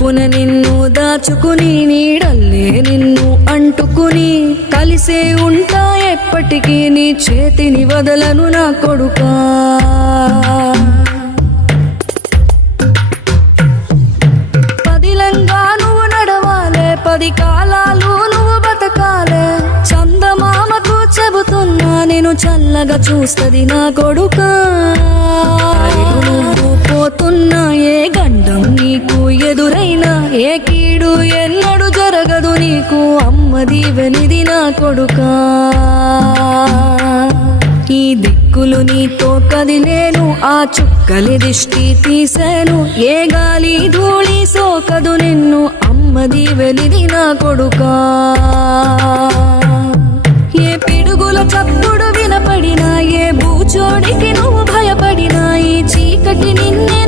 నిప్పున నిన్ను దాచుకుని నీడల్లే నిన్ను అంటుకుని కలిసే ఉంటా ఎప్పటికీ నీ చేతిని వదలను నా కొడుకా. పదిలంగా నువ్వు నడవాలే, 10 కాలాలు నువ్వు బతకాలే. చందమామకు చెబుతున్నా నేను చల్లగా చూస్తది నా కొడుకా. నువ్వు పోతున్నా ఏ గండం నీకు ఎదురైనా, ఏ కీడు ఎన్నడు జరగదు నీకు, అమ్మ దీవెనిది నా కొడుకా. ఈ దిక్కులు నీతో కదిలేను, ఆ చుక్కలి దిష్టి తీసేను, ఏ గాలి ధూళి సోకదు నిన్ను, అమ్మ దీవెనిది నా కొడుకా. ఏ పిడుగుల చప్పుడు వినపడినా, ఏ భూచోడికి నువ్వు భయపడినా, ఈ చీకటి నిన్నే